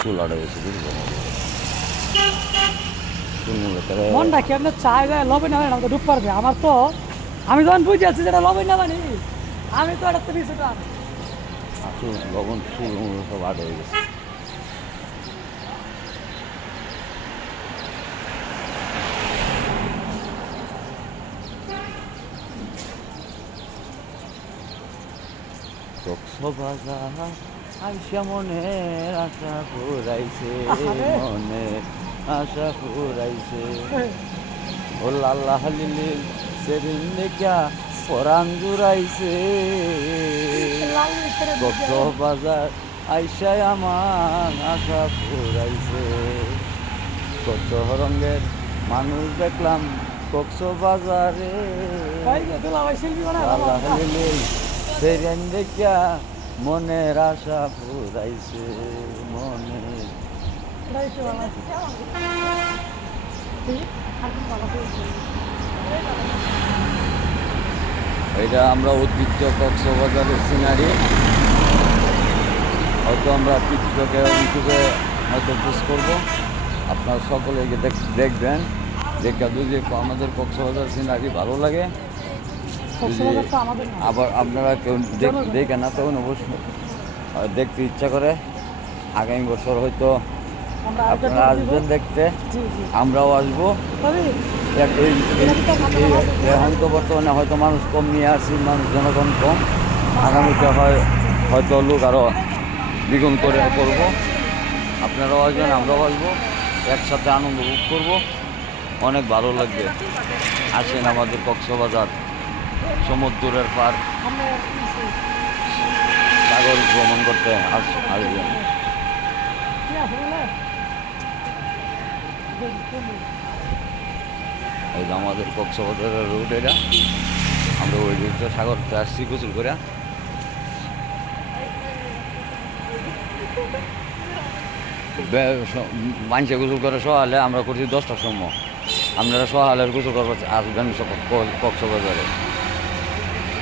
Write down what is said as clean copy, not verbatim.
চুলাটা বেশি বুঝবো মনটা কেমন চাই যায় লবণ না আমাকে ডুব পারবে আমার তো আমি যখন বুঝে আছি যেটা লবণ না জানি আমি তো এটা বিষয়টা লবণ চুল সব আট হয়ে গেছে কক্সবাজার আইসা মনের আশা পুরাইছে মনের আশা পুরাইছে ও লাল্লাহ লিলি সেদিন দেখা পরাণ জুড়াইছে কক্সবাজার আইসায় আমার আশা পুরাইছে কত রঙের মানুষ দেখলাম কক্সবাজারে লাল্লাহ লিলি সেদিন দেখা মনের আশা পুরাইছে মনে এটা আমরা ঐতিহ্য কক্সবাজারের সিনারি হয়তো আমরা টিকটকে ইউটিউবে হয়তো পোস্ট করবো আপনারা সকলে দেখবেন দেখে যদি আমাদের কক্সবাজার সিনারি ভালো লাগে আবার আপনারা কেউ দেখে না তখন অবশ্যই দেখতে ইচ্ছা করে আগামী বছর হয়তো আপনারা আসবেন দেখতে আমরাও আসবো এখন তো বর্তমানে হয়তো মানুষ কম নিয়ে আসি মানুষ জনগণ কম আগামীতে হয়তো লোক আরও দ্বিগুণ করে করবো আপনারাও আসবেন আমরাও আসবো একসাথে আনন্দ উপভোগ করবো অনেক ভালো লাগবে আসেন আমাদের কক্সবাজার সমুদ্রের পার সাগর ভ্রমণ করতে আসবেন এই আমাদের কক্সবাজারের রুট এটা আমরা ওই রুটটা সাগরতে আসছি গোসল করে মানুষে গোসল করে সকালে আমরা করছি 10টার সময় আপনারা সকালের গোসল করবার আসবেন কক্সবাজারে